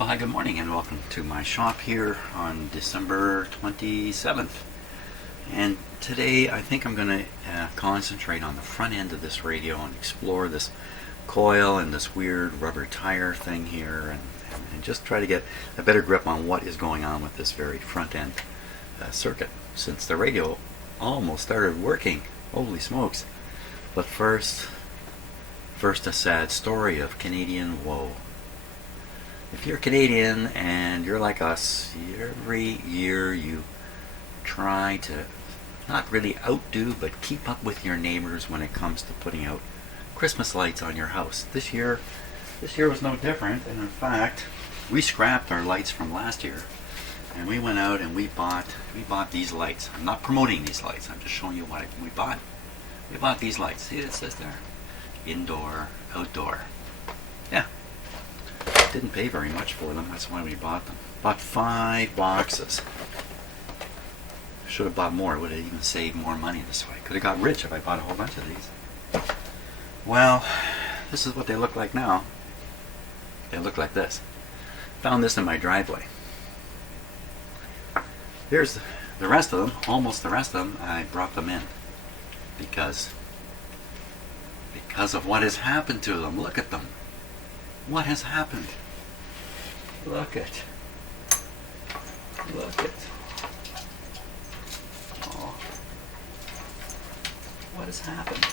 Well, hi, good morning, and welcome to my shop here on December 27th. And today I think I'm going to concentrate on the front end of this radio and explore this coil and this weird rubber tire thing here, and just try to get a better grip on what is going on with this very front end circuit, since the radio almost started working. Holy smokes. But first a sad story of Canadian woe. If you're Canadian and you're like us, every year you try to not really outdo but keep up with your neighbors when it comes to putting out Christmas lights on your house. This year was no different, and in fact we scrapped our lights from last year and we went out and we bought these lights. I'm not promoting these lights, I'm just showing you what we bought. We bought these lights. See what it says there? Indoor, outdoor. Yeah. Didn't pay very much for them, that's why we bought them. Bought 5 boxes. Should have bought more, would have even saved more money this way. Could have got rich if I bought a whole bunch of these. Well, this is what they look like now. They look like this. Found this in my driveway. Here's the rest of them, almost the rest of them. I brought them in because of what has happened to them. Look at them. What has happened? Look it. Look it. Oh. What has happened?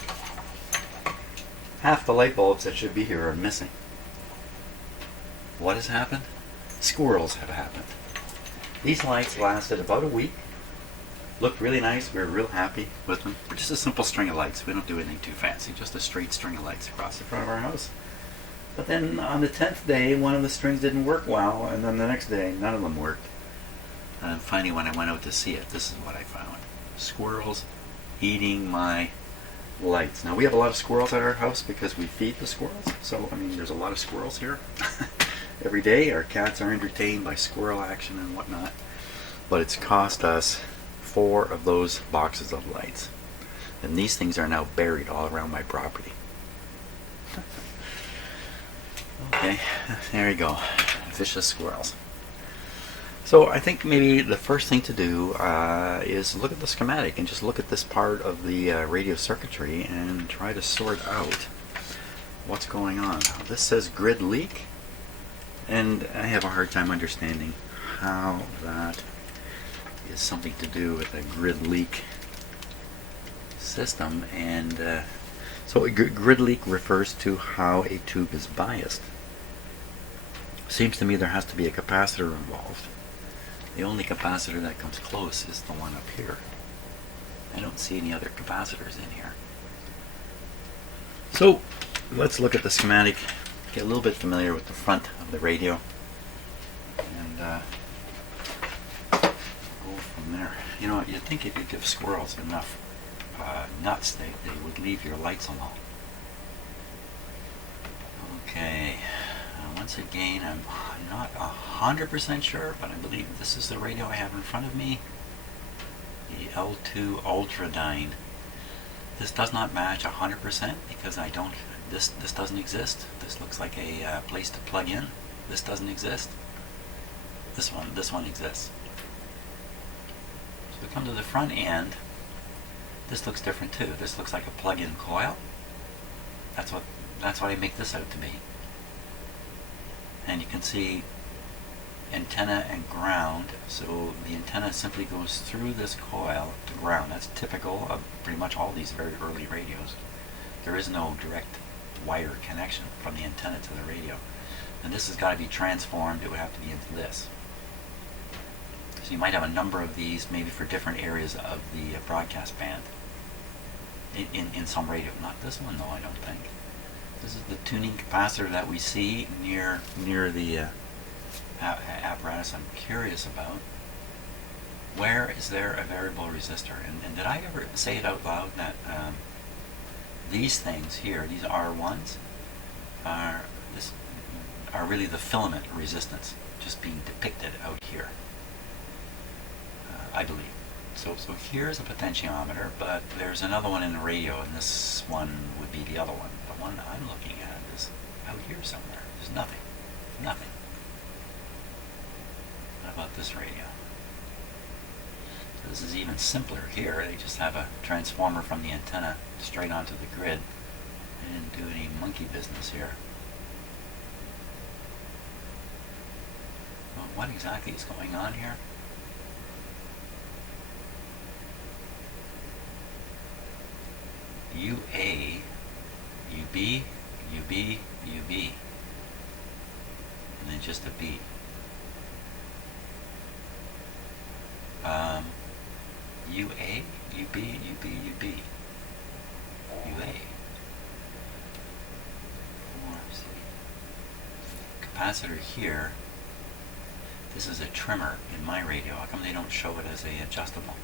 Half the light bulbs that should be here are missing. What has happened? Squirrels have happened. These lights lasted about a week. Looked really nice. We were real happy with them. We're just a simple string of lights. We don't do anything too fancy. Just a straight string of lights across the front of our house. But then on the 10th day, one of the strings didn't work well, and then the next day, none of them worked. And finally, when I went out to see it, this is what I found. Squirrels eating my lights. Now, we have a lot of squirrels at our house because we feed the squirrels. So, I mean, there's a lot of squirrels here. Every day, our cats are entertained by squirrel action and whatnot. But it's cost us 4 of those boxes of lights. And these things are now buried all around my property. Okay, there you go. Vicious squirrels. So I think maybe the first thing to do is look at the schematic and just look at this part of the radio circuitry and try to sort out what's going on. This says grid leak, and I have a hard time understanding how that is something to do with a grid leak system. And so a grid leak refers to how a tube is biased. Seems to me there has to be a capacitor involved. The only capacitor that comes close is the one up here. I don't see any other capacitors in here. So let's look at the schematic, get a little bit familiar with the front of the radio, and go from there. You know, you'd think if you give squirrels enough nuts, they would leave your lights alone. Okay, once again, I'm not 100% sure, but I believe this is the radio I have in front of me, the L2 Ultradyne. This does not match 100% because this doesn't exist. This looks like a place to plug in. This doesn't exist. This one exists. So we come to the front end. This looks different too. This looks like a plug-in coil. That's what I make this out to be. And you can see antenna and ground. So the antenna simply goes through this coil to ground. That's typical of pretty much all these very early radios. There is no direct wire connection from the antenna to the radio. And this has got to be transformed. It would have to be into this. So you might have a number of these, maybe for different areas of the broadcast band in some radio. Not this one though, I don't think. This is the tuning capacitor that we see near the apparatus I'm curious about. Where is there a variable resistor? And did I ever say it out loud that these things here, these R1s, are really the filament resistance just being depicted out here, I believe. So here's a potentiometer, but there's another one in the radio, and this one would be the other one. The one I'm looking at is out here somewhere. There's nothing. Nothing. this radio. So this is even simpler here. They just have a transformer from the antenna straight onto the grid. They didn't do any monkey business here. Well, what exactly is going on here? UA, UB, UB, UB, and then just a B. UA, UB, UB, UB, UA. Capacitor here. This is a trimmer in my radio. How come they don't show it as a adjustable?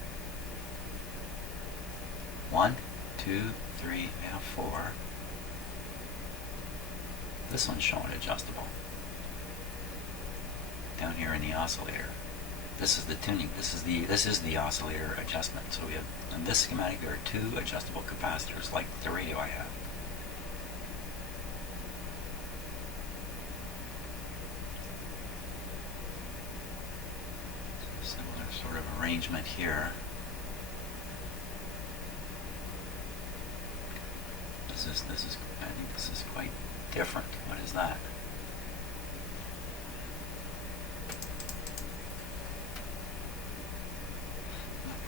1, 2, 3, and 4. This one's showing adjustable. Down here in the oscillator. This is the tuning. This is the oscillator adjustment. So we have in this schematic there are 2 adjustable capacitors like the radio I have. Similar sort of arrangement here. I think this is quite different. What is that?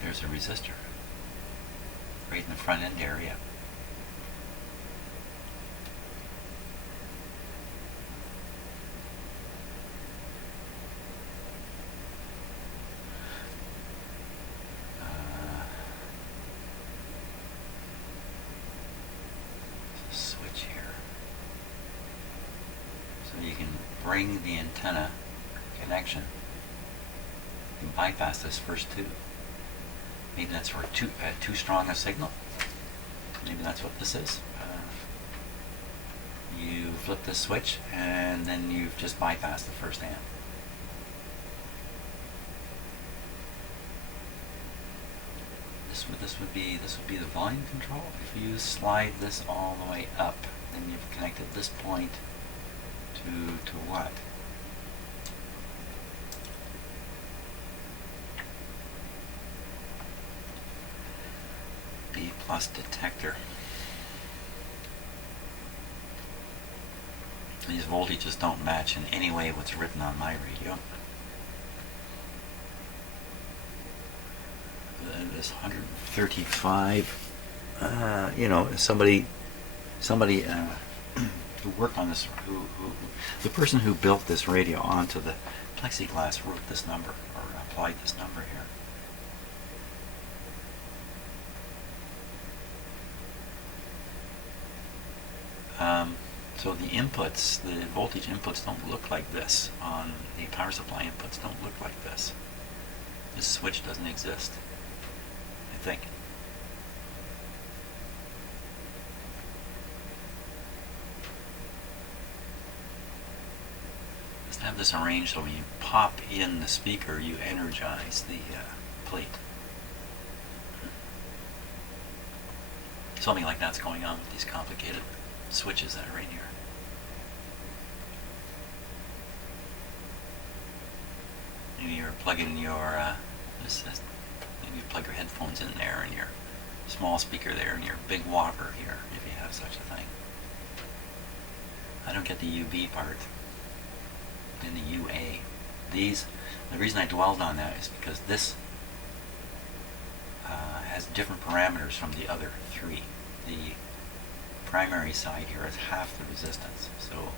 There's a resistor right in the front end area. Switch here. So you can bring the antenna connection and bypass this first tube. Maybe that's for too strong a signal. Maybe that's what this is. You flip this switch and then you've just bypassed the first amp. This would be the volume control. If you slide this all the way up, then you've connected this point to what? B plus detector. These voltages don't match in any way what's written on my radio. This 135, you know, somebody who worked on this, the person who built this radio onto the plexiglass wrote this number, or applied this number here. So the inputs, the voltage inputs don't look like this. On the power supply inputs don't look like this. This switch doesn't exist, I think. Just have this arranged so when you pop in the speaker, you energize the plate. Something like that's going on with these complicated switches that are in here. Maybe you're plugging your maybe you plug your headphones in there and your small speaker there and your big whopper here, if you have such a thing. I don't get the UB part. Then the UA. The reason I dwelled on that is because this has different parameters from the other 3. The primary side here is half the resistance, so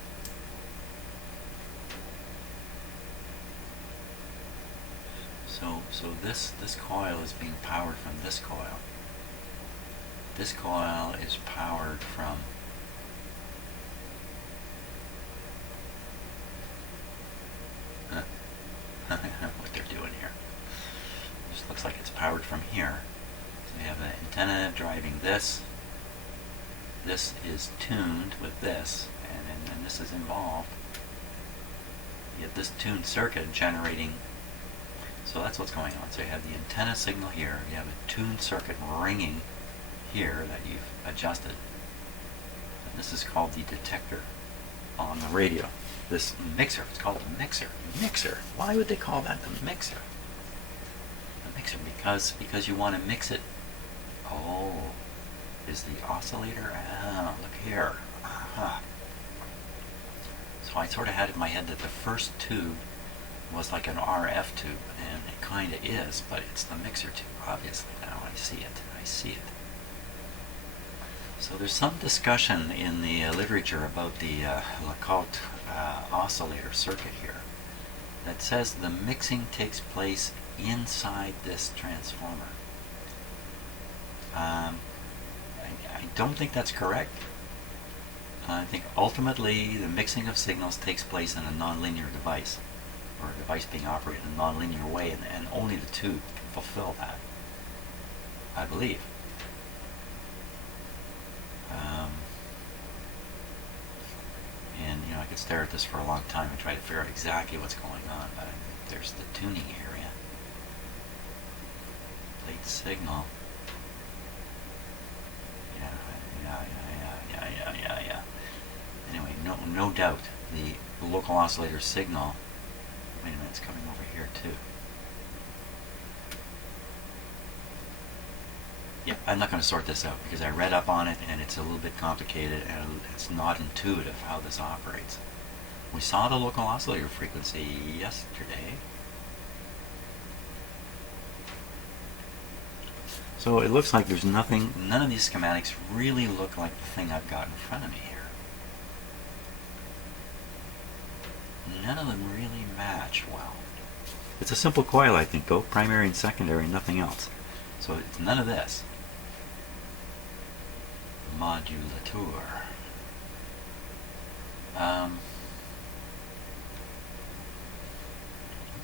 this coil is being powered from this coil. This coil is powered from what they're doing here. It just looks like it's powered from here. So we have an antenna driving this. This is tuned with this, and this is involved. You have this tuned circuit generating. So that's what's going on. So you have the antenna signal here. You have a tuned circuit ringing here that you've adjusted. And this is called the detector on the radio. this mixer. It's called a mixer. Mixer. Why would they call that the mixer? The mixer because you want to mix it. Oh, is the oscillator? Ah, look here. Uh-huh. So I sort of had in my head that the first tube was like an RF tube, and it kind of is, but it's the mixer tube. Obviously, now I see it. I see it. So there's some discussion in the literature about the Lacault oscillator circuit here that says the mixing takes place inside this transformer. I don't think that's correct. I think ultimately the mixing of signals takes place in a nonlinear device, or a device being operated in a nonlinear way, and only the tube can fulfill that, I believe. And I could stare at this for a long time and try to figure out exactly what's going on, but there's the tuning area. Plate signal. Yeah. Anyway, no doubt the local oscillator signal. Wait a minute, it's coming over here too. Yeah, I'm not going to sort this out because I read up on it and it's a little bit complicated and it's not intuitive how this operates. We saw the local oscillator frequency yesterday. So it looks like there's nothing, none of these schematics really look like the thing I've got in front of me here. None of them really match well. It's a simple coil, I think, though. Primary and secondary, nothing else. So it's none of this. Modulator. Look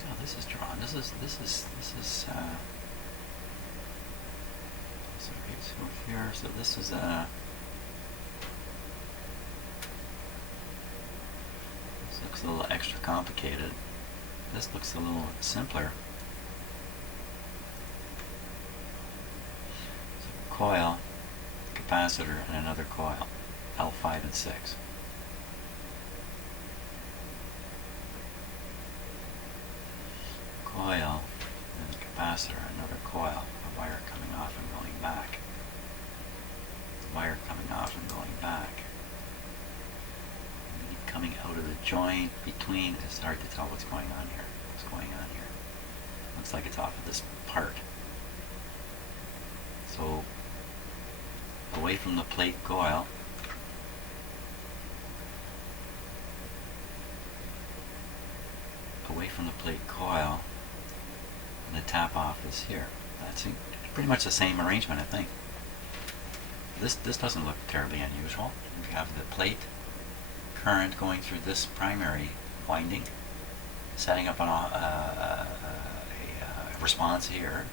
how this is drawn. This is so here, so this is a this looks a little extra complicated. This looks a little simpler. So coil, capacitor, and another coil, L5 and 6. Coil, and the capacitor, another coil, a wire coming off and going back. Wire coming off and going back. And coming out of the joint between. It's hard to tell what's going on here. What's going on here? Looks like it's off of this part. So away from the plate coil. Away from the plate coil. And the tap off is here. That's pretty much the same arrangement, I think. This doesn't look terribly unusual. We have the plate current going through this primary winding, setting up a response here,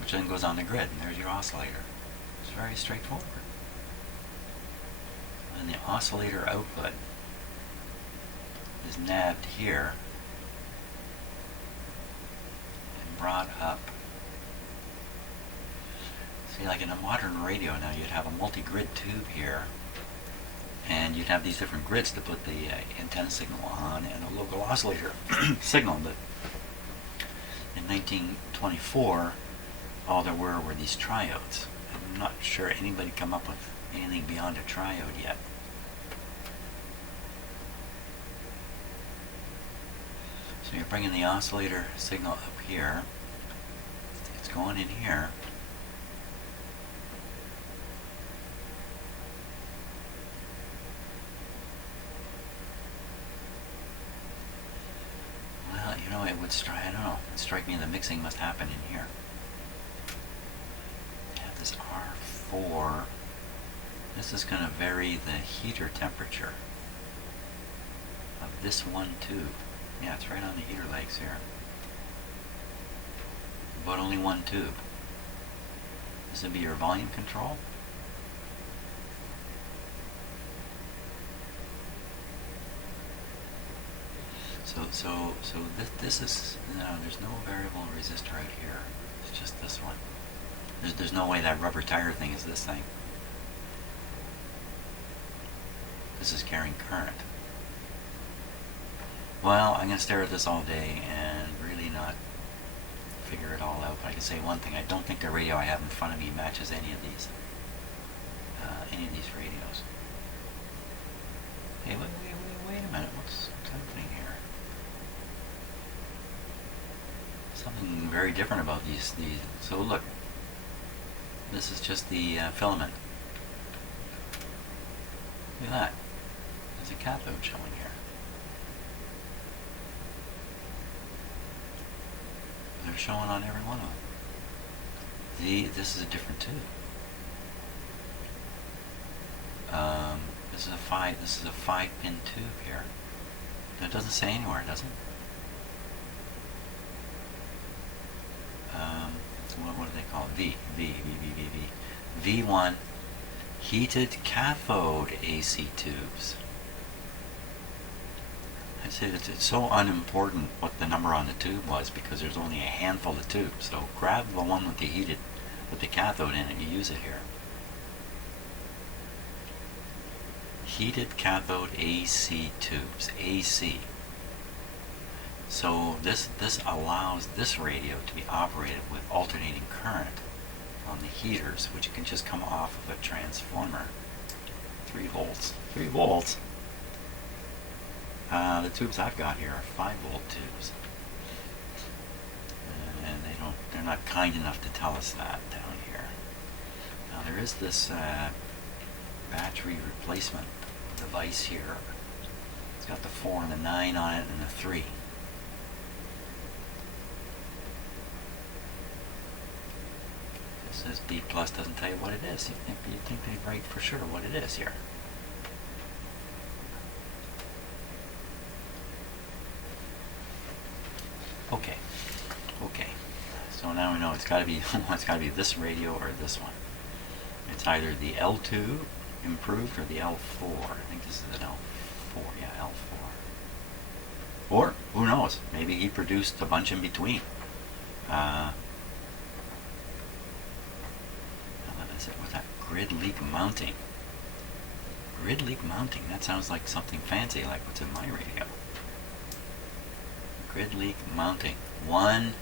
which then goes on the grid, and there's your oscillator. It's very straightforward. And the oscillator output is nabbed here and brought up. See, like in a modern radio now, you'd have a multi-grid tube here, and you'd have these different grids to put the antenna signal on and a local oscillator signal. But in 1924, all there were these triodes. I'm not sure anybody come up with anything beyond a triode yet. So you're bringing the oscillator signal up here. It's going in here. It would strike, I don't know, it strike me the mixing must happen in here. You have this R4. This is going to vary the heater temperature of this one tube. Yeah, it's right on the heater legs here. But only one tube. This would be your volume control. So this is, no, there's no variable resistor right here. It's just this one. There's no way that rubber tire thing is this thing. This is carrying current. Well, I'm going to stare at this all day and really not figure it all out. But I can say one thing: I don't think the radio I have in front of me matches any of these radios. Hey, wait a minute. What's happening here? Something very different about these. So look, this is just the filament. Look at that. There's a cathode showing here. They're showing on every one of them. This is a different tube. This is a 5-pin tube here. It doesn't say anywhere, does it? What do they call it? V1 heated cathode AC tubes. I said it's so unimportant what the number on the tube was because there's only a handful of tubes. So grab the one with the cathode in it and you use it here. Heated cathode AC tubes, AC. So this allows this radio to be operated with alternating current on the heaters, which can just come off of a transformer. 3 volts. 3 volts. The tubes I've got here are 5-volt tubes, and they're not kind enough to tell us that down here. Now there is this battery replacement device here. It's got the 4 and the 9 on it and the 3. It says B plus, doesn't tell you what it is. You think they write for sure what it is here. Okay. So now we know it's got to be it's got to be this radio or this one. It's either the L2 improved or the L4. I think this is an L4. Yeah, L4. Or who knows? Maybe he produced a bunch in between. What's that? Grid leak mounting. Grid leak mounting. That sounds like something fancy, like what's in my radio. Grid leak mounting. 1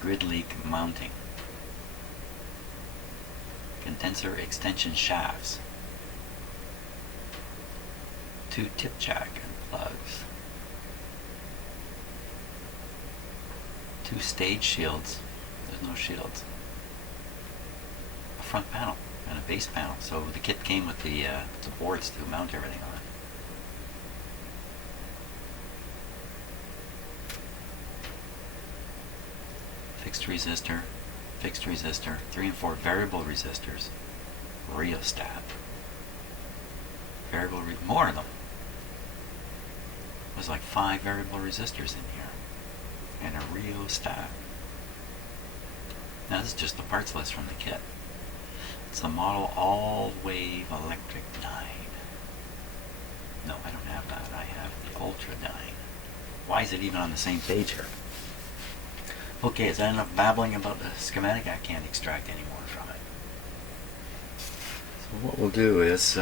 grid leak mounting. Condenser extension shafts. 2 tip jack and plugs. 2 stage shields. There's no shields. A front panel and a base panel. So the kit came with the boards to mount everything on. Fixed resistor, 3 and 4 variable resistors, rheostat, more of them. There's like 5 variable resistors in here, and a rheostat. Now this is just the parts list from the kit. It's the model all-wave electric dyne. No, I don't have that. I have the Ultradyne. Why is it even on the same page here? Okay, is that enough babbling about the schematic? I can't extract any more from it. So what we'll do is,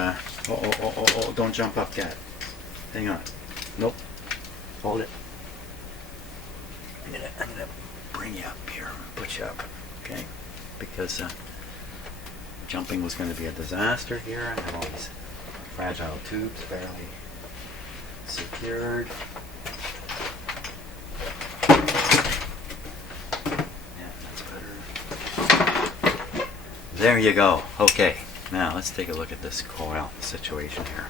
don't jump up yet. Hang on. Nope. Hold it. I'm gonna bring you up here, put you up, okay? Because jumping was going to be a disaster here. I have all these fragile tubes barely secured. There you go. Okay, now let's take a look at this coil situation here.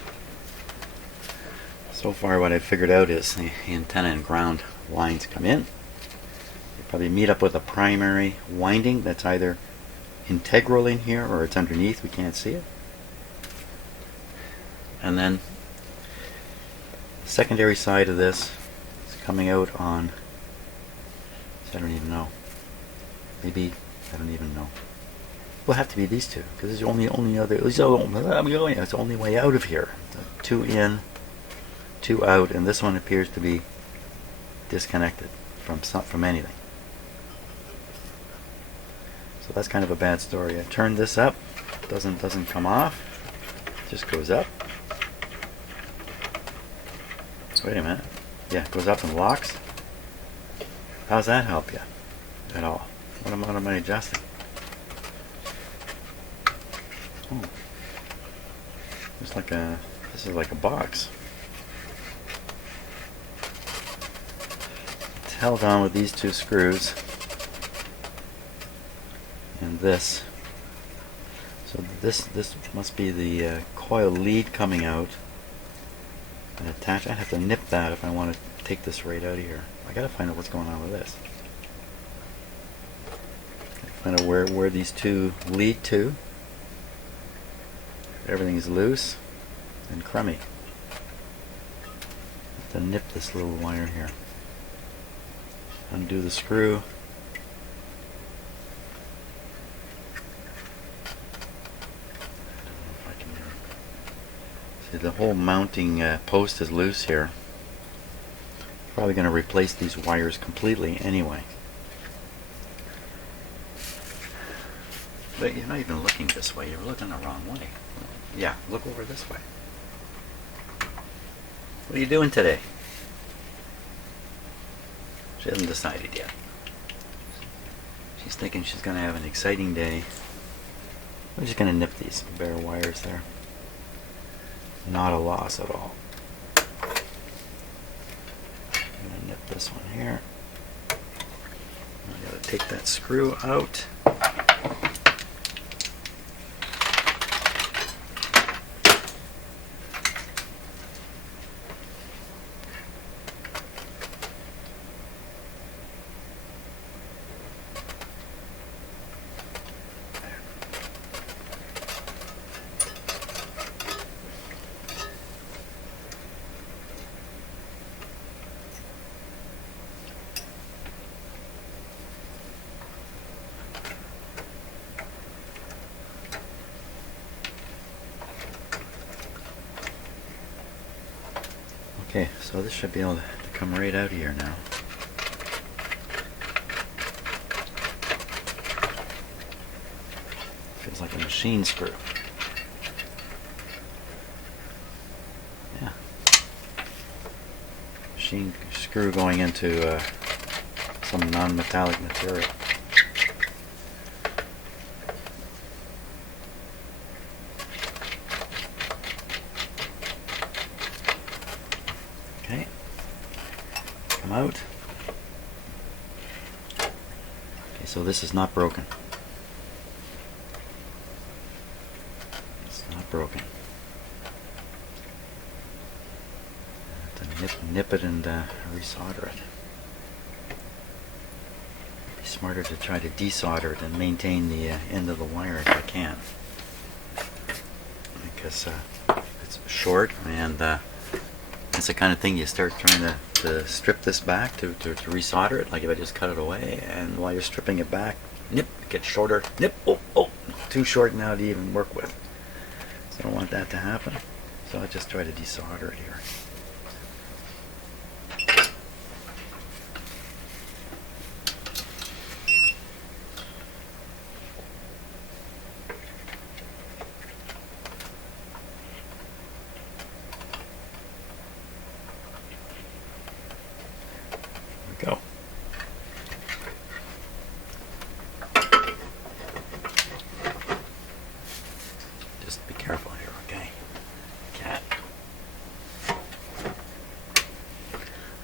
So far what I've figured out is the antenna and ground lines come in. They probably meet up with a primary winding that's either integral in here or it's underneath, we can't see it. And then secondary side of this is coming out on, I don't even know. Maybe, I don't even know. Will have to be these two because it's the only other. It's the only way out of here. 2 in, 2 out, and this one appears to be disconnected from anything. So that's kind of a bad story. I turned this up, doesn't come off, just goes up. Wait a minute, Yeah, it goes up and locks. How's that help you at all? What amount am I adjusting? Oh. It's like a, this is like a box. It's held on with these two screws and this. So this must be the coil lead coming out and attach. I have to nip that if I want to take this right out of here. I gotta find out what's going on with this. Find out where these two lead to. Everything's loose and crummy. Have to nip this little wire here. Undo the screw. See, the whole mounting post is loose here. Probably going to replace these wires completely anyway. But you're not even looking this way, you're looking the wrong way. Yeah, look over this way. What are you doing today? She hasn't decided yet. She's thinking she's going to have an exciting day. I'm just going to nip these bare wires there. Not a loss at all. I'm going to nip this one here. I got to take that screw out. Okay, so this should be able to come right out of here now. Feels like a machine screw. Yeah. Machine screw going into some non-metallic material. Okay, come out. Okay, so this is not broken. It's not broken. I have to nip it and resolder it. It'd be smarter to try to desolder it and maintain the end of the wire if I can. Because it's short and it's the kind of thing you start trying to strip this back to resolder it, like if I just cut it away, and while you're stripping it back, nip, it gets shorter, nip, oh, too short now to even work with. So I don't want that to happen, so I just try to desolder it here. Go. Just be careful here, okay? Cat.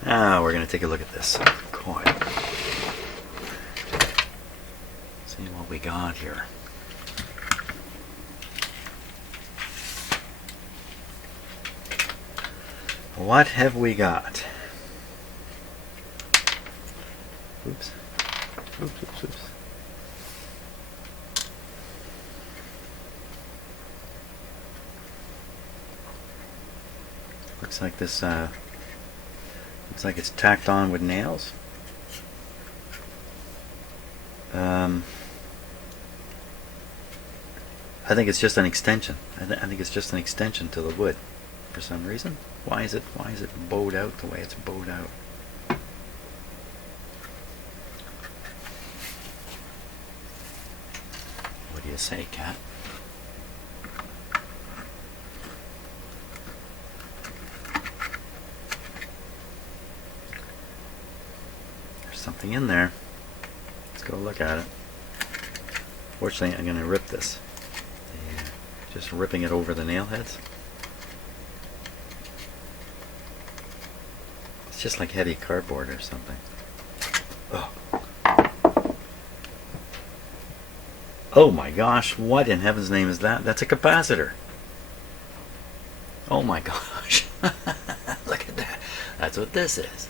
Now we're going to take a look at this coil. See what we got here. What have we got? Oops. Oops. Looks like this, looks like it's tacked on with nails. I think it's just an extension. I think it's just an extension to the wood for some reason. Why is it bowed out the way it's bowed out? What do you say, Cat? There's something in there. Let's go look at it. Fortunately, I'm going to rip this. Yeah, just ripping it over the nail heads. It's just like heavy cardboard or something. Oh. Oh my gosh, what in heaven's name is that? That's a capacitor. Oh my gosh. Look at that. That's what this is.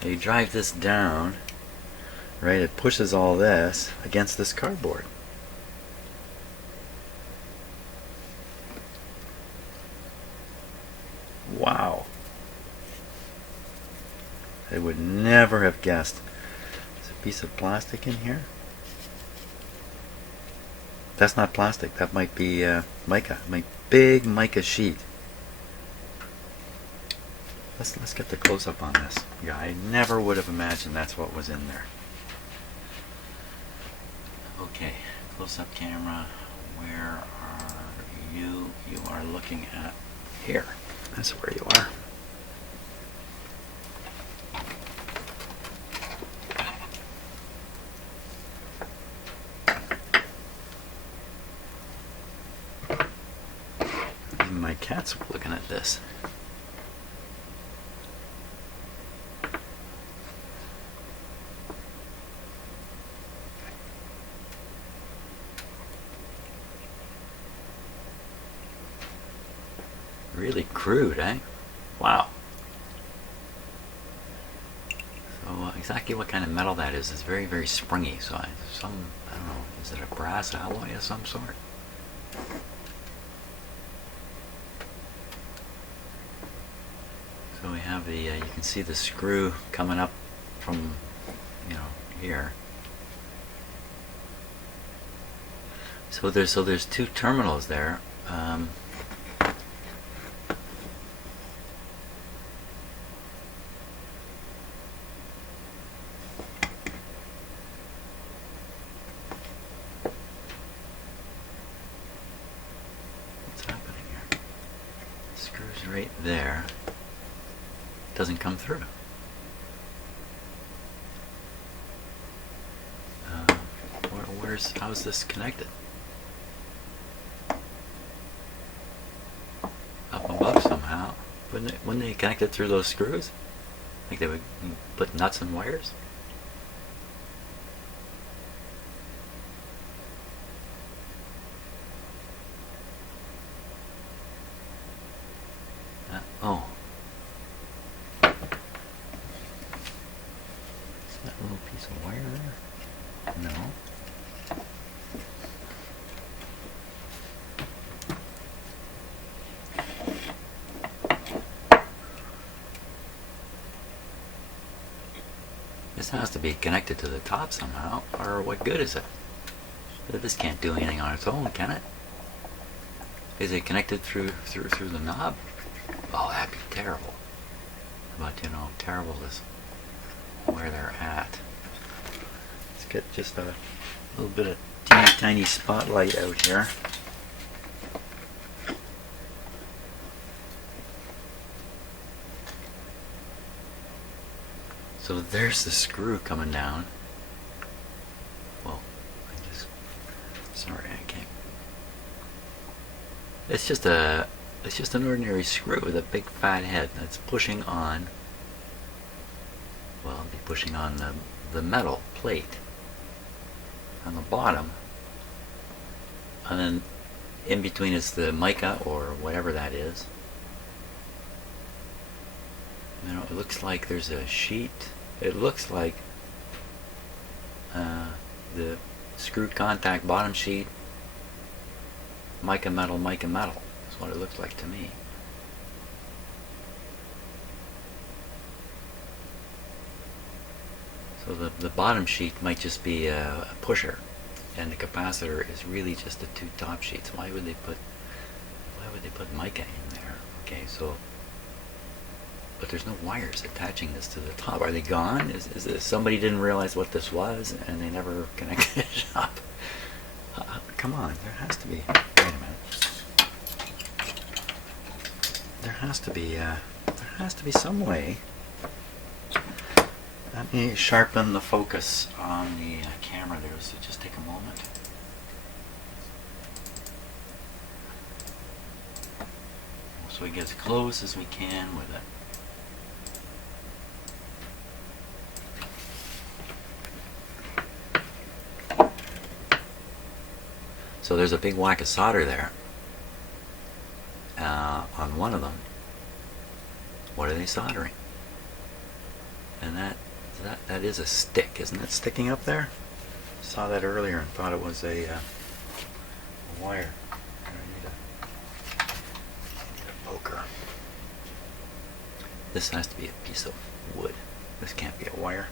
So you drive this down, right? It pushes all this against this cardboard. Wow. I would never have guessed. There's a piece of plastic in here. That's not plastic. That might be mica. My big mica sheet. Let's get the close up on this. Yeah, I never would have imagined that's what was in there. Okay, close up camera. Where are you? You are looking at here. That's where you are. Even my cat's looking at this. Really crude, eh? Wow. So exactly what kind of metal that is very, very springy. So I don't know, is it a brass alloy of some sort? So we have the, you can see the screw coming up from, here. So there's two terminals there. Right there, doesn't come through. How's this connected? Up above somehow. Wouldn't they connect it through those screws? Like they would put nuts and wires? Oh. Is that little piece of wire there? No. This has to be connected to the top somehow, or what good is it? This can't do anything on its own, can it? Is it connected through the knob? Oh, that'd be terrible. But terrible is where they're at. Let's get just a little bit of tiny spotlight out here. So there's the screw coming down. Well, sorry, I can't. It's just an ordinary screw with a big fat head that's pushing on, well, it'll be pushing on the metal plate on the bottom, and then in between is the mica or whatever that is. It looks like there's a sheet. It looks like the screwed contact bottom sheet, mica metal. That's what it looks like to me. So the bottom sheet might just be a pusher, and the capacitor is really just the two top sheets. Why would they put mica in there? Okay, so but there's no wires attaching this to the top. Are they gone? Is this, somebody didn't realize what this was and they never connected it up? Come on, there has to be. Wait a minute. There has to be some way Let me sharpen the focus on the camera there, so just take a moment. So we get as close as we can with it. So there's a big whack of solder there on one of them. What are they soldering? And that is a stick, isn't it, sticking up there? Saw that earlier and thought it was a wire. I need a poker. This has to be a piece of wood. This can't be a wire.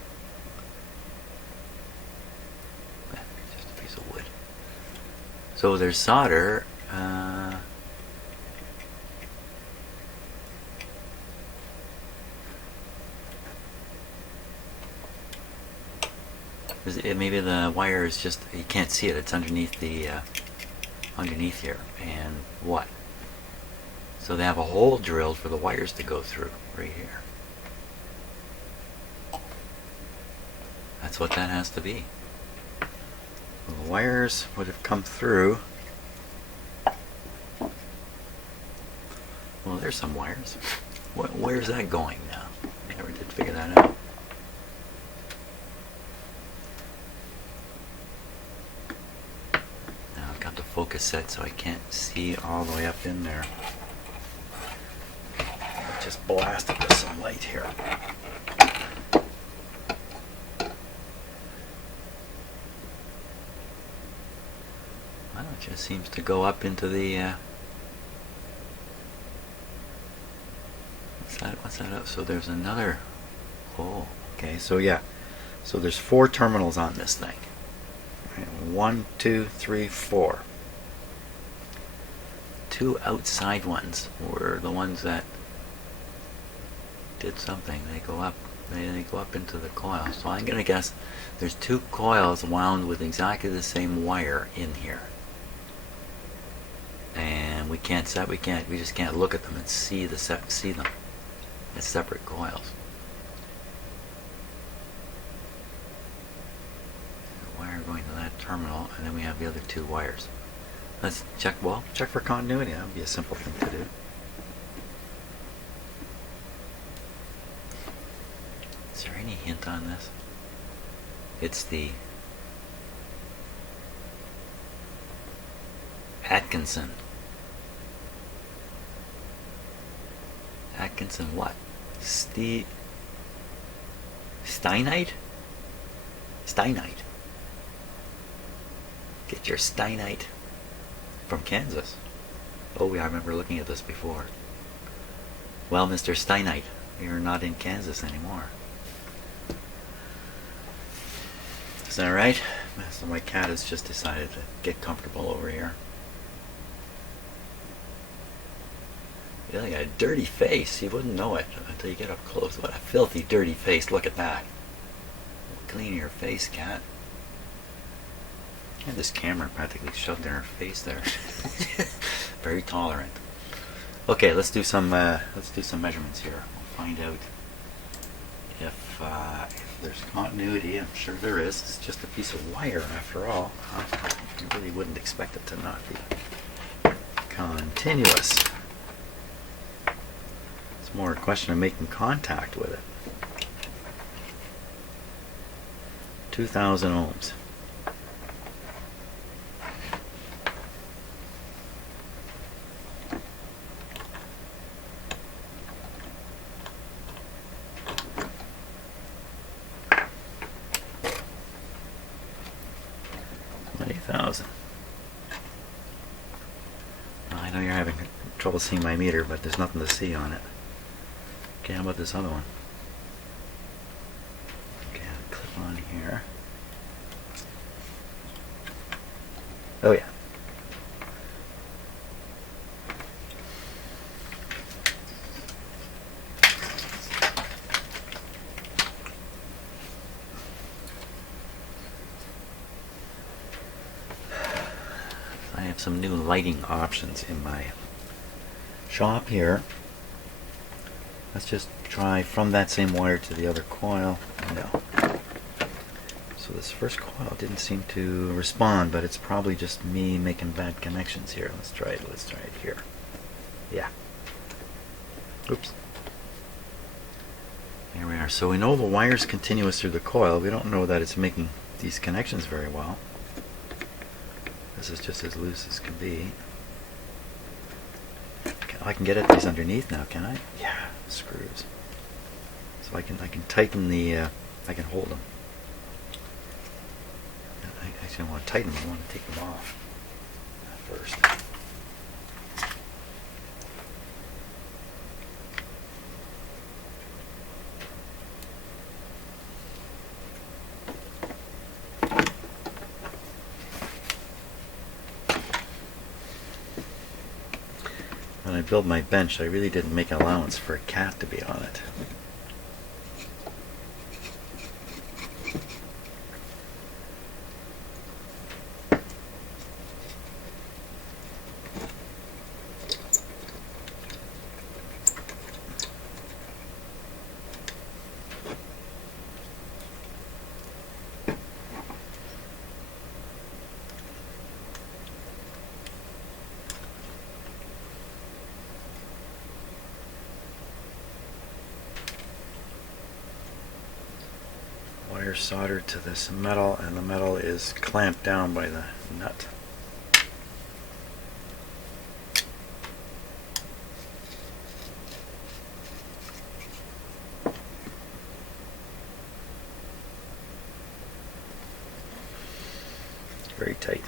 It's just a piece of wood. So there's solder. Maybe the wire is just, you can't see it. It's underneath the underneath here. And what? So they have a hole drilled for the wires to go through right here. That's what that has to be. Well, the wires would have come through. Well, there's some wires. Where's that going now? I never did figure that out. Now I've got the focus set so I can't see all the way up in there. I just blasted with some light here. Well, it just seems to go up into the what's that up? So there's another. Oh, okay. So yeah. So there's 4 terminals on this thing. Right, 1, 2, 3, 4. 2 outside ones were the ones that did something. They go up. They go up into the coil. So I'm gonna guess there's 2 coils wound with exactly the same wire in here. And we just can't look at them and see them as separate coils. The wire going to that terminal, and then we have the other 2 wires. Let's check for continuity. That would be a simple thing to do. Is there any hint on this? It's the Atkinson what? Steinite? Steinite. Get your Steinite from Kansas. Oh, I remember looking at this before. Well, Mr. Steinite, you're not in Kansas anymore. Is that right? So my cat has just decided to get comfortable over here. You got a dirty face. You wouldn't know it until you get up close. What a filthy, dirty face. Look at that. Clean your face, cat. And this camera practically shoved in her face there. Very tolerant. Okay, let's do some measurements here. We'll find out if there's continuity. I'm sure there is. It's just a piece of wire after all. You really wouldn't expect it to not be continuous. It's more a question of making contact with it. 2,000 ohms. I know you're having trouble seeing my meter, but there's nothing to see on it. Okay, how about this other one? Okay, I'll clip on here. Oh yeah. I have some new lighting options in my shop here. Let's just try from that same wire to the other coil. No. So this first coil didn't seem to respond, but it's probably just me making bad connections here. Let's try it. Let's try it here. Yeah. Oops. There we are. So we know the wire's continuous through the coil. We don't know that it's making these connections very well. This is just as loose as can be. I can get at these underneath now, can I? Yeah, screws. So I can tighten the. I can hold them. I actually don't want to tighten them. I want to take them off first. When I built my bench, I really didn't make allowance for a cat to be on it. Wire soldered to this metal, and the metal is clamped down by the nut. Very tight.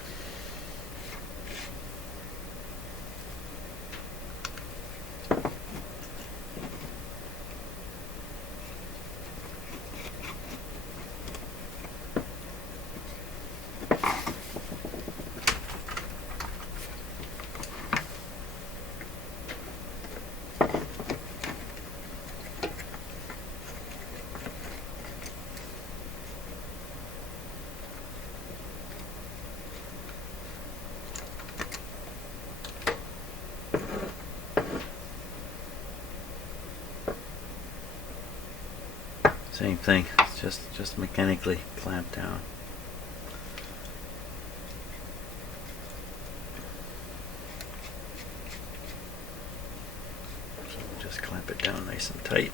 Same thing, it's just mechanically clamped down. So we'll just clamp it down nice and tight.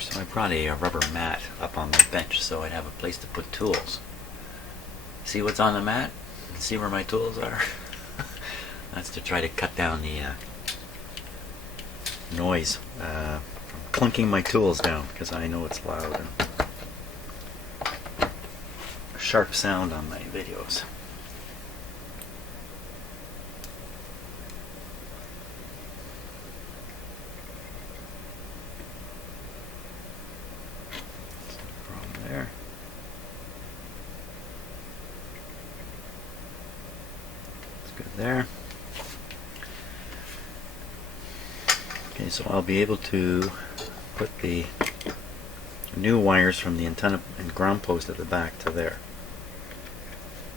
So I brought a rubber mat up on my bench so I'd have a place to put tools. See what's on the mat? See where my tools are? That's to try to cut down the noise from clunking my tools down, because I know it's loud and a sharp sound on my videos. There. It's good there. Okay, so I'll be able to put the new wires from the antenna and ground post at the back to there,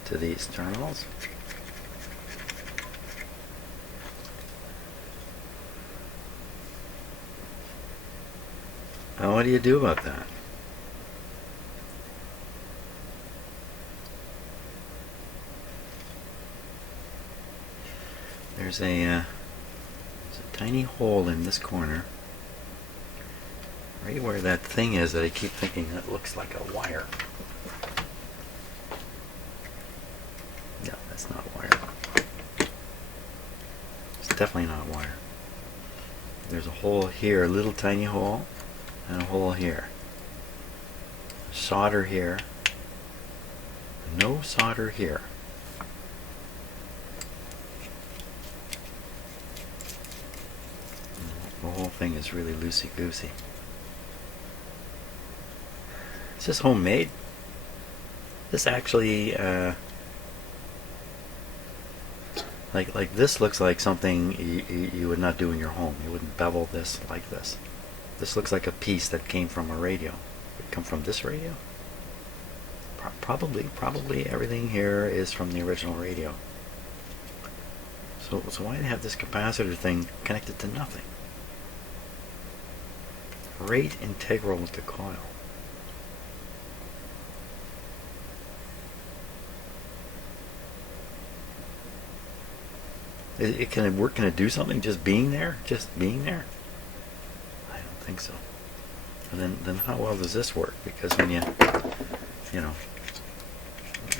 to these terminals. Now what do you do about that? There's a tiny hole in this corner, right where that thing is that I keep thinking that looks like a wire. No, that's not wire. It's definitely not wire. There's a hole here, a little tiny hole, and a hole here. Solder here. No solder here. The whole thing is really loosey-goosey. Is this homemade? This actually Like this looks like something you would not do in your home. You wouldn't bevel this like this. This looks like a piece that came from a radio. Would it come from this radio? Probably everything here is from the original radio. So why do they have this capacitor thing connected to nothing? Rate integral with the coil. Can it work? Can it do something just being there? Just being there? I don't think so. And then how well does this work? Because when you know,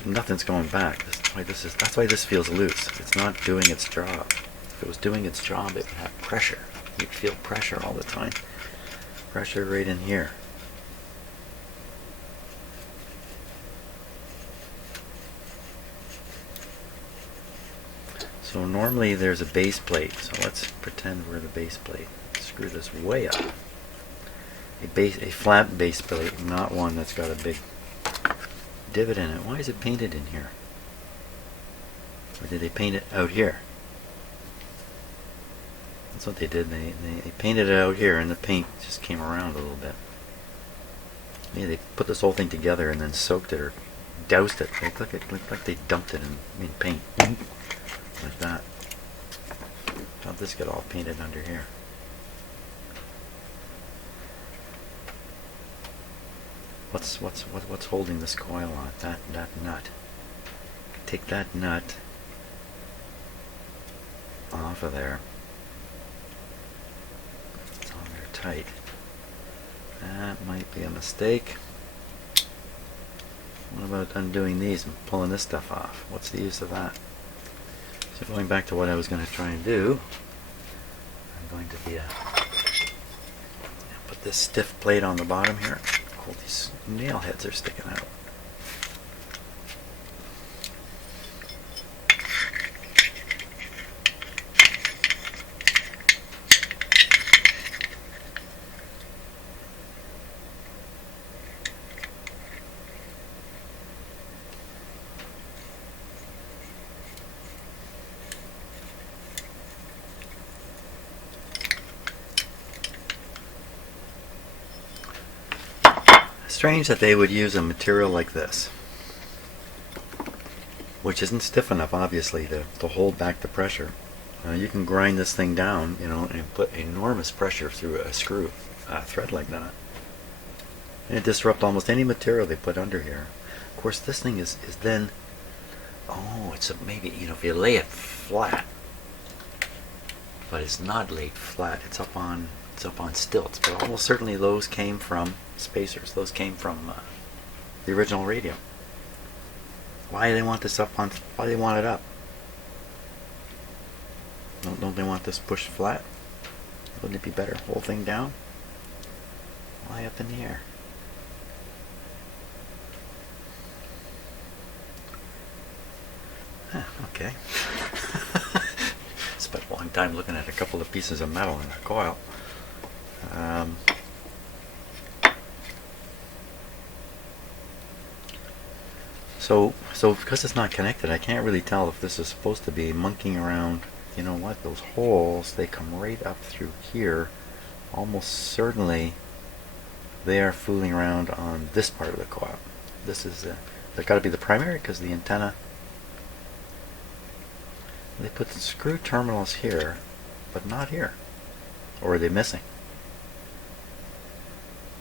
nothing's going back. That's why this feels loose. It's not doing its job. If it was doing its job, it would have pressure. You'd feel pressure all the time. Pressure right in here. So normally there's a base plate. So let's pretend we're the base plate. Screw this way up. A flat base plate, not one that's got a big divot in it. Why is it painted in here? Or did they paint it out here? That's what they did. They painted it out here, and the paint just came around a little bit. Maybe they put this whole thing together and then soaked it or doused it. It looked like they dumped it in paint. Like that. How'd this get all painted under here? What's holding this coil on? That nut. Take that nut off of there. It's on there tight. That might be a mistake. What about undoing these and pulling this stuff off? What's the use of that? So going back to what I was going to try and do, I'm going to put this stiff plate on the bottom here. All these nail heads are sticking out. Strange that they would use a material like this, which isn't stiff enough, obviously, to hold back the pressure. You can grind this thing down, you know, and put enormous pressure through a screw, thread like that, and it disrupts almost any material they put under here. Of course, this thing is then, it's maybe, you know, if you lay it flat, but it's not laid flat. It's up on stilts. But almost certainly those came from spacers. Those came from the original radio. Why do they want this up on? Why do they want it up? Don't they want this pushed flat? Wouldn't it be better? Whole thing down? Why up in the air? Okay. Spent a long time looking at a couple of pieces of metal in a coil. So because it's not connected, I can't really tell if this is supposed to be monkeying around. You know what? Those holes, they come right up through here. Almost certainly they are fooling around on this part of the coil. This is they've got to be the primary because the antenna. They put the screw terminals here, but not here. Or are they missing?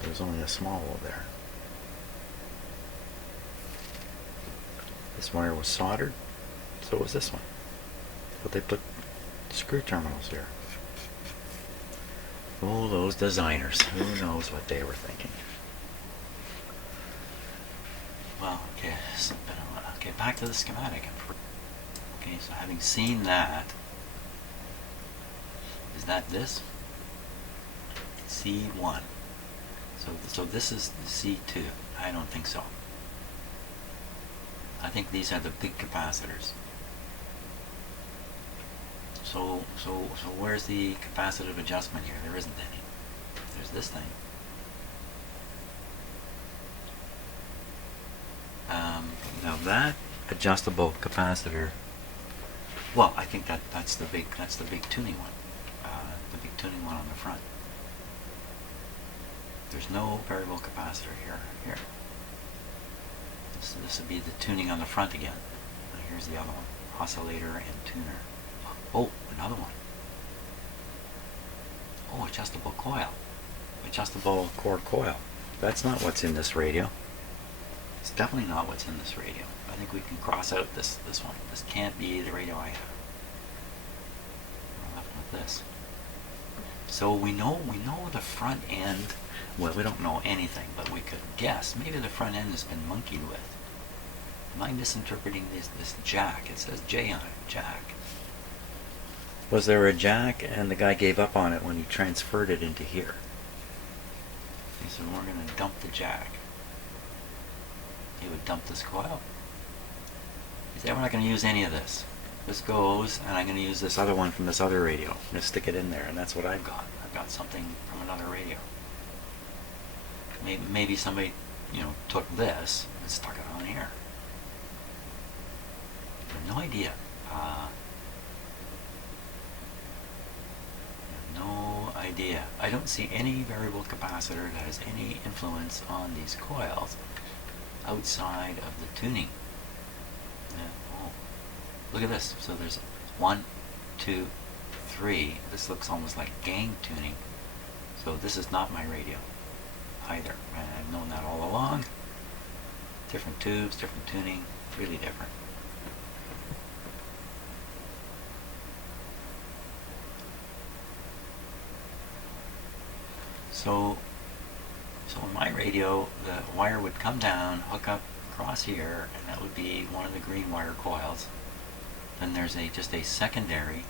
There's only a small hole there. This wire was soldered, so was this one. But they put screw terminals here. Oh, those designers. Who knows what they were thinking? Well, okay, okay, back to the schematic. Okay, so having seen that, is that this? C1. So this is C2. I don't think so. I think these are the big capacitors. So where's the capacitive adjustment here? There isn't any. There's this thing. Now that adjustable capacitor Well, I think that's the big tuning one, the big tuning one on the front. There's no variable capacitor here. Here. This would be the tuning on the front again. And here's the other one, oscillator and tuner. Oh, another one. Oh, adjustable coil, adjustable cord coil. That's not what's in this radio. It's definitely not what's in this radio. I think we can cross out this one. This can't be the radio I have. We're left with this. So we know the front end. Well, we don't know anything, but we could guess. Maybe the front end has been monkeyed with. Am I misinterpreting this jack? It says J on it, jack. Was there a jack and the guy gave up on it when he transferred it into here? He said, we're going to dump the jack. He would dump this coil. He said, we're not going to use any of this. This goes, and I'm going to use this other one from this other radio. I'm going to stick it in there, and that's what I've got. I've got something from another radio. Maybe somebody, took this and stuck it on here. I have no idea. No idea. I don't see any variable capacitor that has any influence on these coils outside of the tuning. Oh, look at this. So there's 1, 2, 3. This looks almost like gang tuning. So this is not my radio either. And I've known that all along. Different tubes, different tuning, really different. So in my radio, the wire would come down, hook up across here, and that would be one of the green wire coils. Then there's just a secondary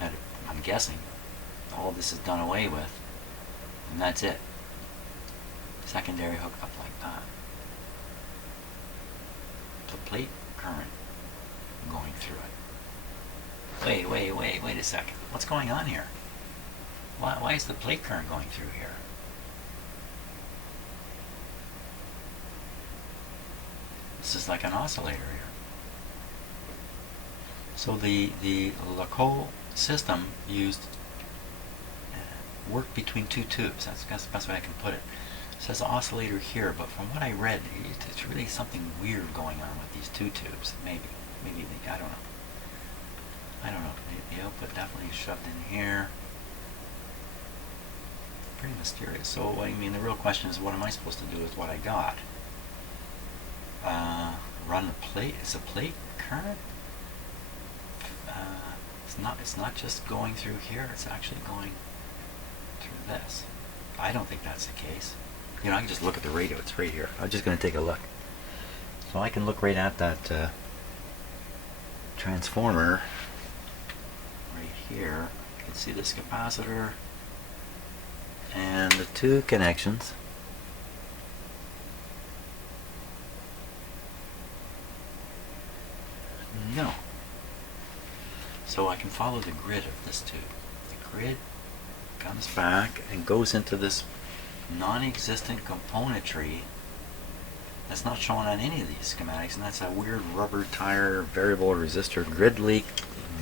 that I'm guessing all this is done away with, and that's it. Secondary hook up like that. The plate current going through it. Wait a second. What's going on here? Why is the plate current going through here? This is like an oscillator here. So the Lacault system used work between two tubes. That's the best way I can put it. It says oscillator here, but from what I read, it's really something weird going on with these two tubes. Maybe I don't know. The output definitely is shoved in here. Pretty mysterious. So I mean, the real question is, what am I supposed to do with what I got? Run the plate? Is a plate current? It's not just going through here. It's actually going through this. I don't think that's the case. I can just look at the radio. It's right here. I'm just going to take a look. So I can look right at that transformer right here. You can see this capacitor and the two connections. No. So I can follow the grid of this tube. The grid comes back and goes into this non-existent componentry that's not shown on any of these schematics, and that's a weird rubber tire variable resistor grid leak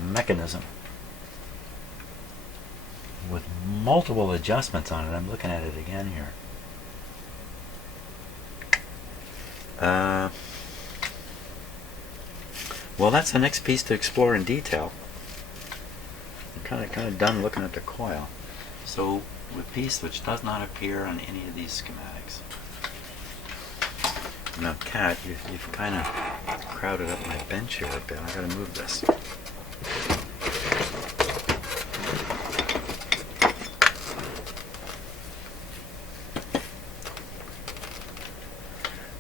mechanism with multiple adjustments on it. I'm looking at it again here. Well, that's the next piece to explore in detail. I'm kind of done looking at the coil. So, the piece which does not appear on any of these schematics. Now, Kat, you've kind of crowded up my bench here a bit. I gotta move this.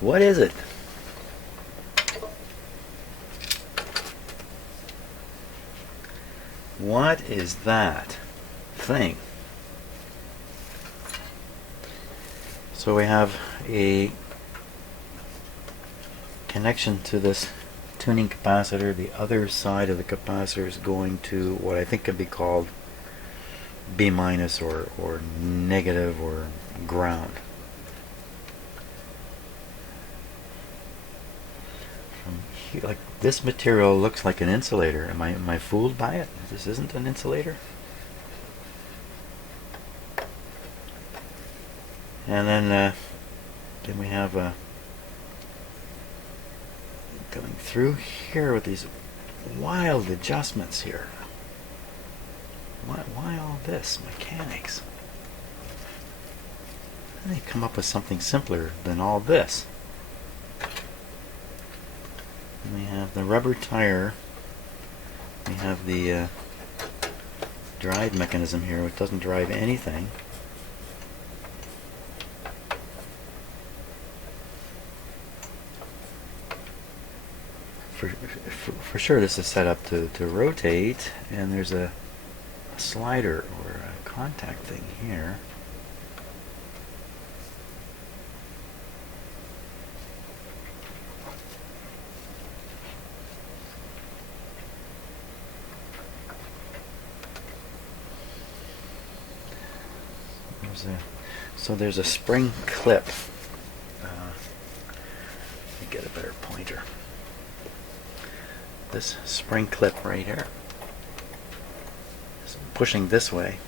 What is it? What is that thing? So we have a connection to this tuning capacitor. The other side of the capacitor is going to what I think could be called B minus or negative or ground. From here, like This material looks like an insulator. Am I fooled by it? This isn't an insulator? And then we have coming through here with these wild adjustments here. Why all this? Mechanics. They come up with something simpler than all this. And we have the rubber tire. We have the drive mechanism here, which doesn't drive anything. For sure this is set up to rotate, and there's a slider or a contact thing here. So there's a spring clip. Let me get a better pointer. This spring clip right here is pushing this way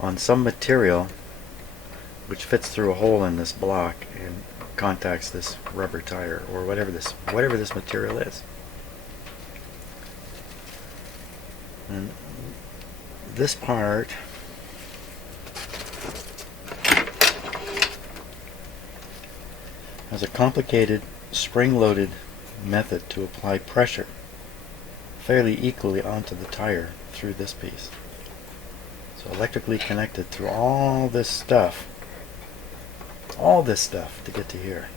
on some material which fits through a hole in this block and contacts this rubber tire or whatever this material is. And this part has a complicated spring-loaded method to apply pressure fairly equally onto the tire through this piece. So electrically connected through all this stuff to get to here.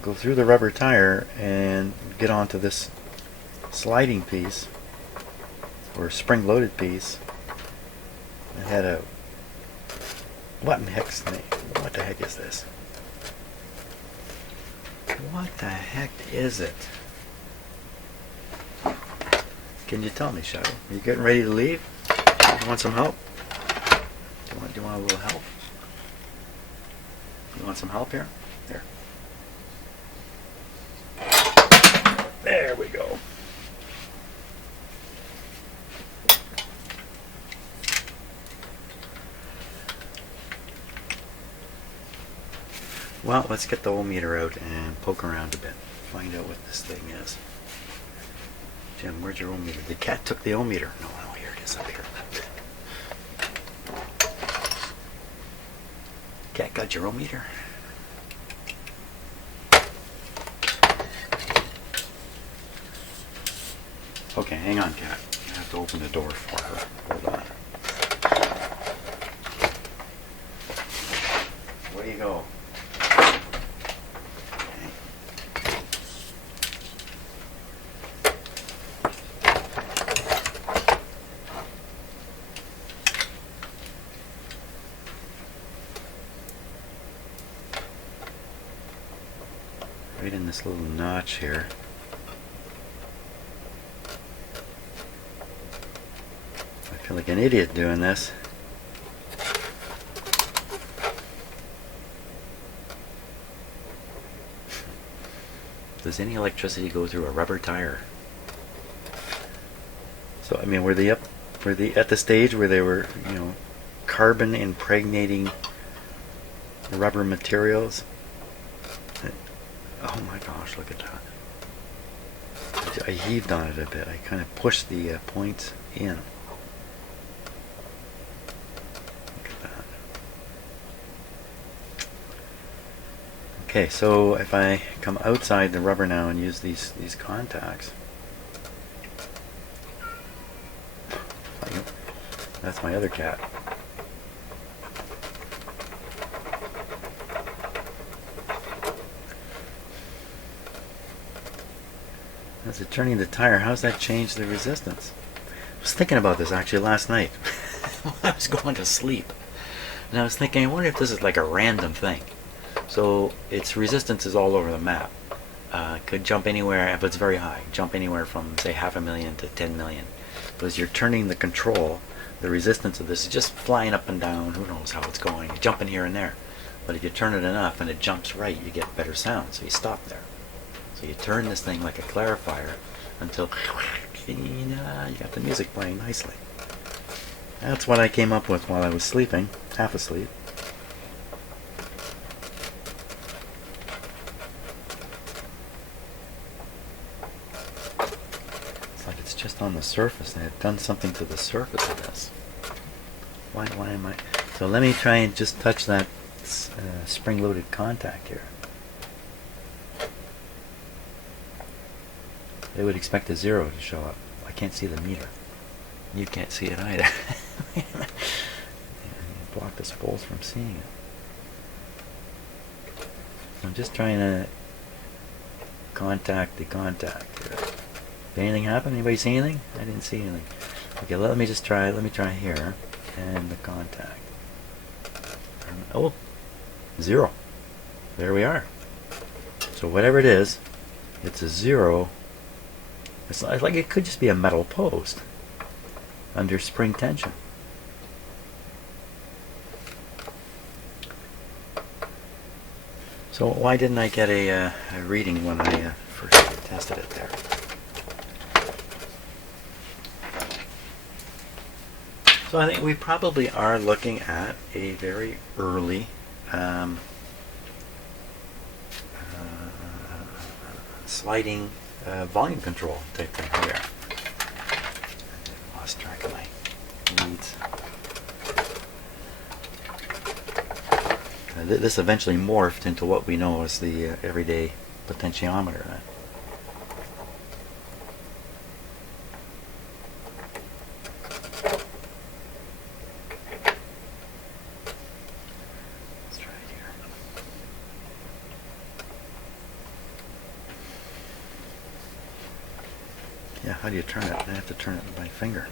Go through the rubber tire and get onto this sliding piece or spring-loaded piece. It had a what the heck is this? What the heck is it? Can you tell me, Shadow? Are you getting ready to leave? You want some help? Do you want a little help? You want some help here? There. There we go. Well, let's get the ohmmeter out and poke around a bit. Find out what this thing is. Jim, where's your ohmmeter? The cat took the ohmmeter. No, here it is up here. Cat got your ohmmeter? Okay, hang on, Cat. I have to open the door for her. Hold on. Where do you go? Right in this little notch here. I feel like an idiot doing this. Does any electricity go through a rubber tire? So I mean, were they at the stage where they were, carbon impregnating rubber materials? Oh my gosh, look at that. I heaved on it a bit. I kind of pushed the points in. Look at that. Okay, so if I come outside the rubber now and use these contacts, that's my other cat. As it turning the tire, how's that change the resistance? I was thinking about this actually last night when I was going to sleep. And I was thinking, I wonder if this is like a random thing. So its resistance is all over the map. Could jump anywhere, if it's very high, jump anywhere from say 500,000 to 10 million. But as you're turning the control, the resistance of this is just flying up and down. Who knows how it's going, jumping here and there. But if you turn it enough and it jumps right, you get better sound. So you stop there. So you turn this thing like a clarifier until you got the music playing nicely. That's what I came up with while I was sleeping, half asleep. It's like it's just on the surface. They have done something to the surface of this. Why am I... So let me try and just touch that spring-loaded contact here. They would expect a 0 to show up. I can't see the meter. You can't see it either. You blocked us both from seeing it. I'm just trying to contact the contact here. Did anything happen? Anybody see anything? I didn't see anything. Okay, let me just try. Let me try here and the contact. Oh, 0. There we are. So whatever it is, it's a 0. It's like it could just be a metal post under spring tension. So why didn't I get a reading when I first tested it there? So I think we probably are looking at a very early sliding volume control type thing here. I lost track of my leads. This eventually morphed into what we know as the everyday potentiometer. Let's try it here. Yeah, how do you turn it? I have to turn it with my finger.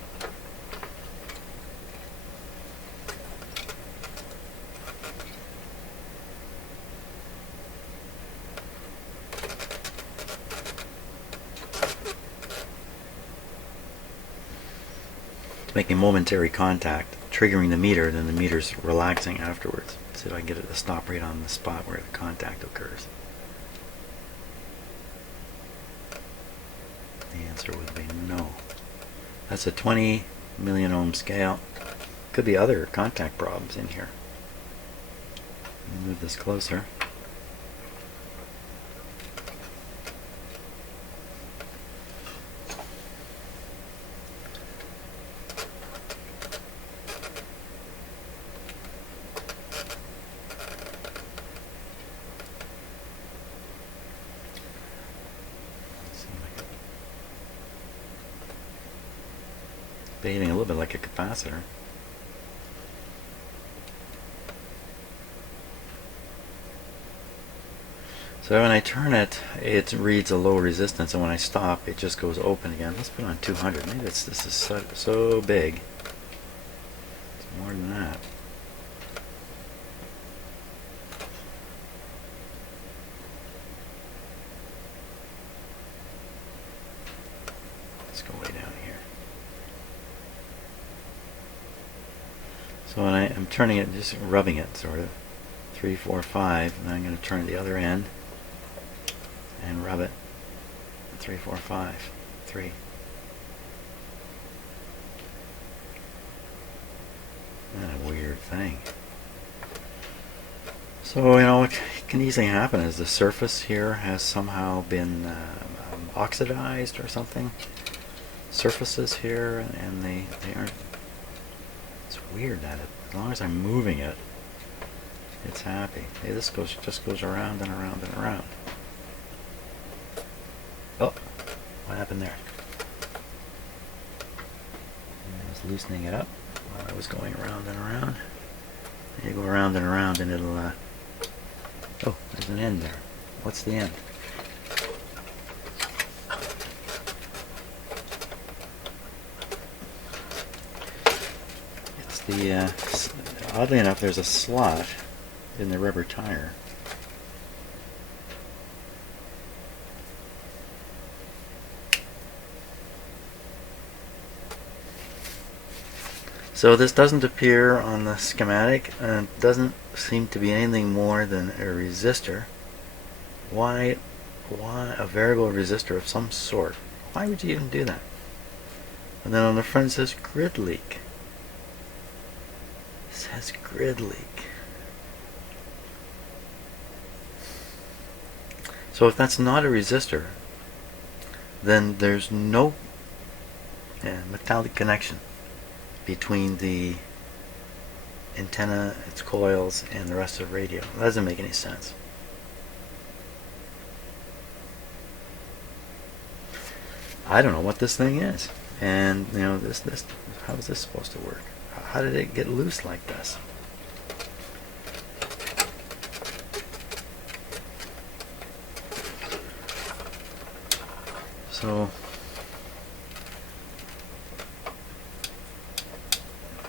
Making momentary contact, triggering the meter, then the meter's relaxing afterwards. See if I can get it to stop right on the spot where the contact occurs. The answer would be no. That's a 20 million ohm scale. Could be other contact problems in here. Let me move this closer. Behaving a little bit like a capacitor. So when I turn it, it reads a low resistance, and when I stop, it just goes open again. Let's put it on 200. Maybe this is so big. It's more than that. Let's go way down here. So when I'm turning it, just rubbing it, sort of. 3, 4, 5, and I'm going to turn the other end and rub it. 3, 4, 5, 3. What a weird thing. So, what can easily happen is the surface here has somehow been oxidized or something. Surfaces here, and they aren't. It's weird that as long as I'm moving it, it's happy. Hey, this just goes around and around and around. Oh, what happened there? I was loosening it up while I was going around and around. You go around and around, and it'll. Oh, there's an end there. What's the end? It's the. Oddly enough, there's a slot in the rubber tire. So this doesn't appear on the schematic, and it doesn't seem to be anything more than a resistor. Why Why a variable resistor of some sort? Why would you even do that? And then on the front it says grid leak. It says grid leak. So if that's not a resistor, then there's no metallic connection between the antenna, its coils, and the rest of the radio. That doesn't make any sense. I don't know what this thing is, and you know, this how is this supposed to work? How did it get loose like this? So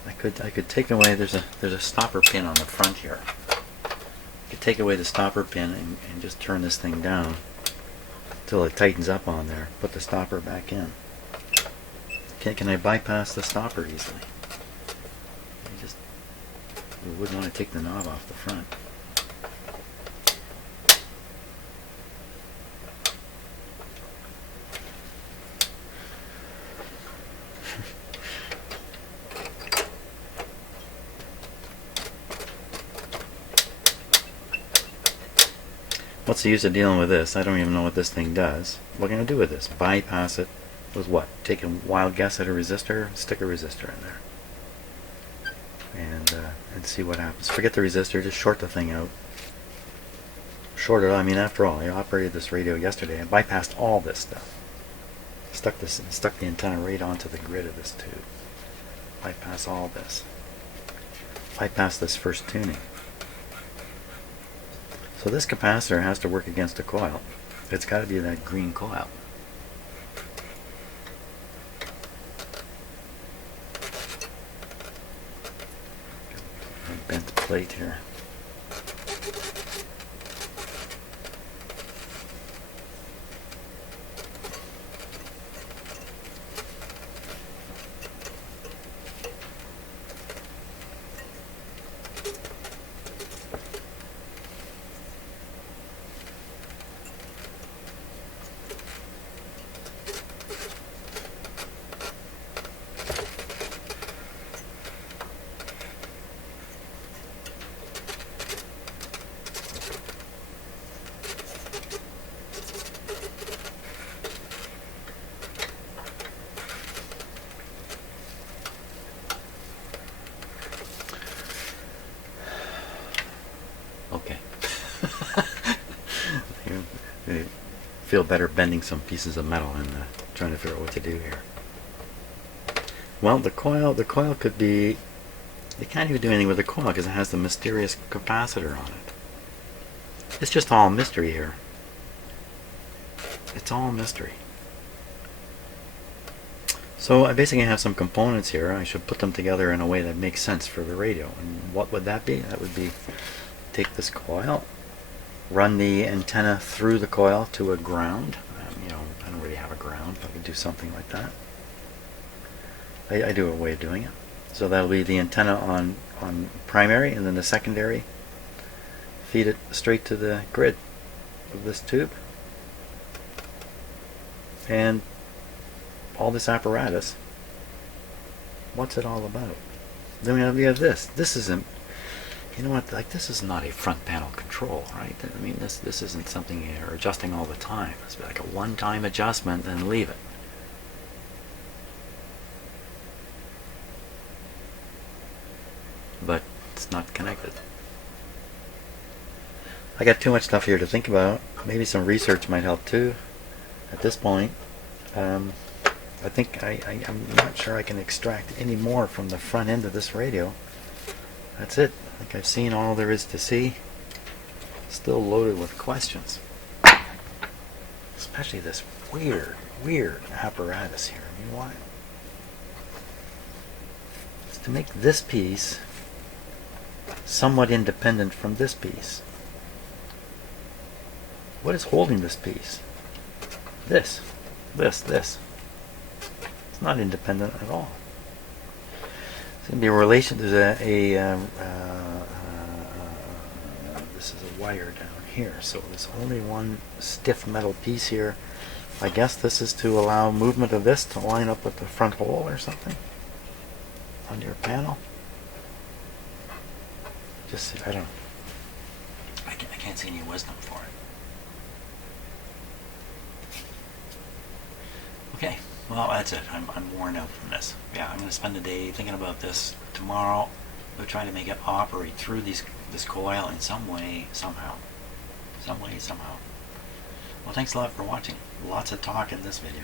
I could take away, there's a stopper pin on the front here. I could take away the stopper pin and just turn this thing down until it tightens up on there. Put the stopper back in. Can I bypass the stopper easily? We wouldn't want to take the knob off the front. What's the use of dealing with this? I don't even know what this thing does. What can I do with this? Bypass it with what? Take a wild guess at a resistor? Stick a resistor in there. And see what happens. Forget the resistor, just short the thing out. Short it, I mean, after all, I operated this radio yesterday and bypassed all this stuff. Stuck the antenna right onto the grid of this tube. Bypass all this. Bypass this first tuning. So this capacitor has to work against a coil. It's got to be that green coil. Bent plate here. Okay. I feel better bending some pieces of metal and trying to figure out what to do here. Well, the coil could be, they can't even do anything with the coil because it has the mysterious capacitor on it. It's just all mystery here. It's all mystery. So I basically have some components here. I should put them together in a way that makes sense for the radio. And what would that be? That would be, take this coil, run the antenna through the coil to a ground. You know, I don't really have a ground, but I could do something like that. I do a way of doing it. So that'll be the antenna on primary, and then the secondary, feed it straight to the grid of this tube. And all this apparatus, what's it all about? Then we have this. This isn't, you know what, like this is not a front panel control, right? I mean, this isn't something you're adjusting all the time. It's like a one-time adjustment and leave it. But it's not connected. I got too much stuff here to think about. Maybe some research might help too. At this point, I think I'm not sure I can extract any more from the front end of this radio. That's it. I think I've seen all there is to see. Still loaded with questions. Especially this weird apparatus here. I mean, why? It's to make this piece somewhat independent from this piece. What is holding this piece? This. It's not independent at all. It's going to be a relation. There's this is a wire down here. So there's only one stiff metal piece here. I guess this is to allow movement of this to line up with the front hole or something on your panel. Just, I don't know. I can't see any wisdom for it. Okay, well that's it. I'm worn out from this. Yeah, I'm going to spend the day thinking about this. Tomorrow we'll try to make it operate through this coil in some way, somehow. Some way, somehow. Well, thanks a lot for watching. Lots of talk in this video.